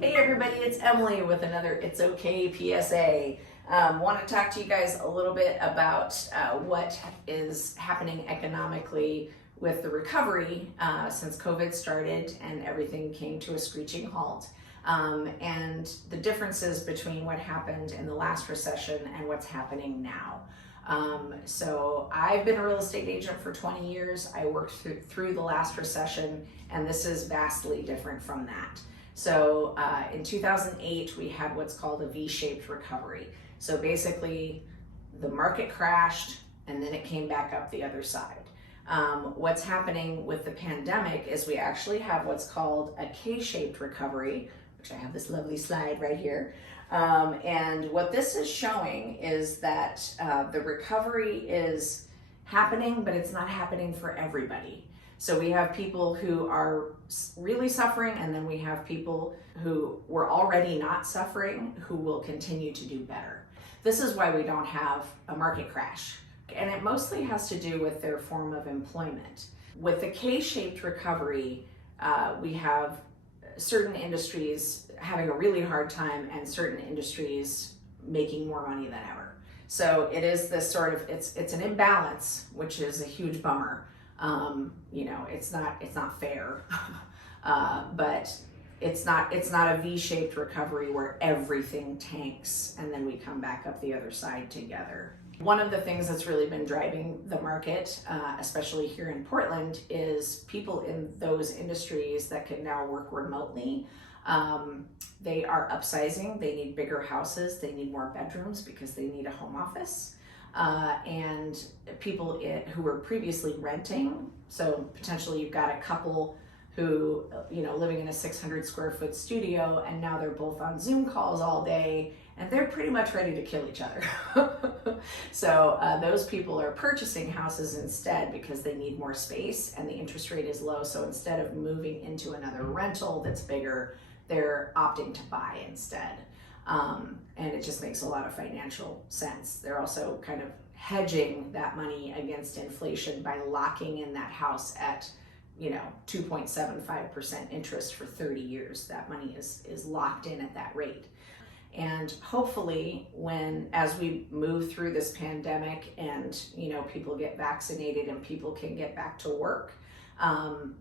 Hey everybody, it's Emily with another It's Okay PSA. Want to talk to you guys a little bit about what is happening economically with the recovery since COVID started and everything came to a screeching halt. And the differences between what happened in the last recession and what's happening now. So I've been a real estate agent for 20 years. I worked through the last recession, and this is vastly different from that. So in 2008, we had what's called a V-shaped recovery. So basically, the market crashed and then it came back up the other side. What's happening with the pandemic is we actually have what's called a K-shaped recovery, which I have this lovely slide right here. And what this is showing is that the recovery is happening, but it's not happening for everybody. So we have people who are really suffering, and then we have people who were already not suffering who will continue to do better. This is why we don't have a market crash. And it mostly has to do with their form of employment. With the K-shaped recovery, we have certain industries having a really hard time and certain industries making more money than ever. So it is this sort of, it's an imbalance, which is a huge bummer. You know, it's not fair, but it's not a V-shaped recovery where everything tanks and then we come back up the other side together. One of the things that's really been driving the market, especially here in Portland, is people in those industries that can now work remotely. They are upsizing, they need bigger houses, they need more bedrooms because they need a home office. And people who were previously renting, so potentially you've got a couple who, you know, living in a 600 square foot studio, and now they're both on Zoom calls all day, and they're pretty much ready to kill each other. So those people are purchasing houses instead because they need more space and the interest rate is low. So instead of moving into another rental that's bigger, they're opting to buy instead. And it just makes a lot of financial sense. They're also kind of hedging that money against inflation by locking in that house at, you know, 2.75% interest for 30 years. That money is locked in at that rate. And hopefully as we move through this pandemic and, you know, people get vaccinated and people can get back to work,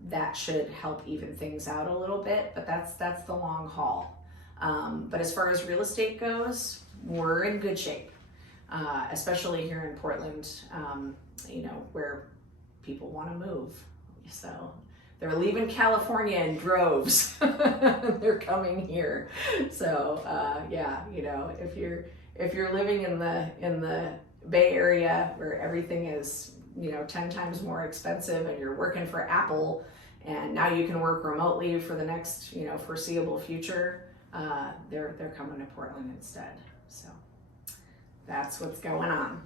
that should help even things out a little bit, but that's the long haul. But as far as real estate goes, we're in good shape, especially here in Portland, you know, where people want to move. So they're leaving California in droves. They're coming here. So yeah, you know, if you're living in the Bay Area where everything is, you know, 10 times more expensive, and you're working for Apple, and now you can work remotely for the next, you know, foreseeable future, they're coming to Portland instead. So that's what's going on.